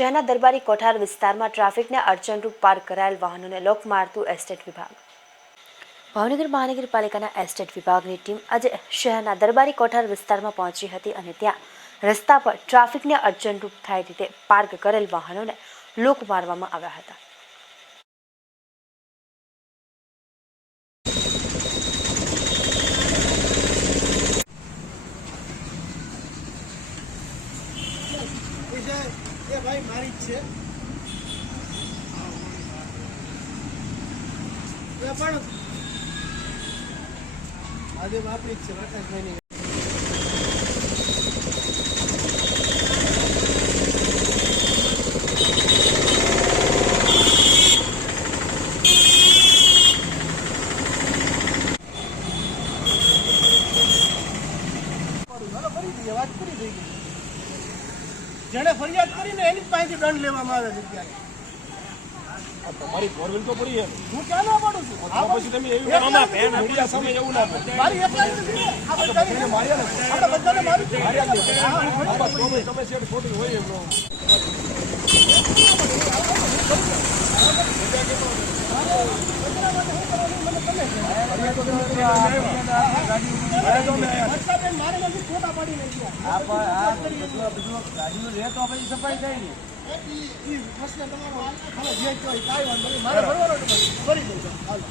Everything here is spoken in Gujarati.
શહેરના દરબારી કોઠાર વિસ્તારમાં ટ્રાફિકને અડચણરૂપ પાર્ક કરાયેલ વાહનોને લોક મારતું એસ્ટેટ વિભાગ. ભાવનગર મહાનગરપાલિકાના એસ્ટેટ વિભાગની ટીમ આજે શહેરના દરબારી કોઠાર વિસ્તારમાં પહોંચી હતી અને ત્યાં રસ્તા પર ટ્રાફિકને અડચણરૂપ થાય રીતે પાર્ક કરેલ વાહનોને લોક મારવામાં આવ્યા હતા. છે એ ભાઈ મારી જ છે. પણ આજે આપણી જ છે રાકેશભાઈની હાલો, કરી દઈએ, વાત કરી થઈ ગઈ. જેણે ફરિયાદ કરીને એની જ પાસેથી દંડ લેવામાં આવે છે અત્યારે. તમારી ફોરવ્હીલ તો પડી હું ક્યાં ના પાડું છું પછી તમે એવું કરો ના પેન મીડિયા સામે એવું ના મારી એકલાની નથી ને. આ બધાની છે. આપણે બધાને મારી જ છે. હા, હું. ફરિયાદ આમાં તો ભાઈ તમે નથી આ પણ આ બધું બધું મારે રહે તો પછી સફાઈ થાય ને ઈ પ્રશ્ન તમારો હાલ ખાલી જે કાંઈ વાંધો નહીં. મારે ભરવાનો નથી. ભરી દઉં છું. હાલો.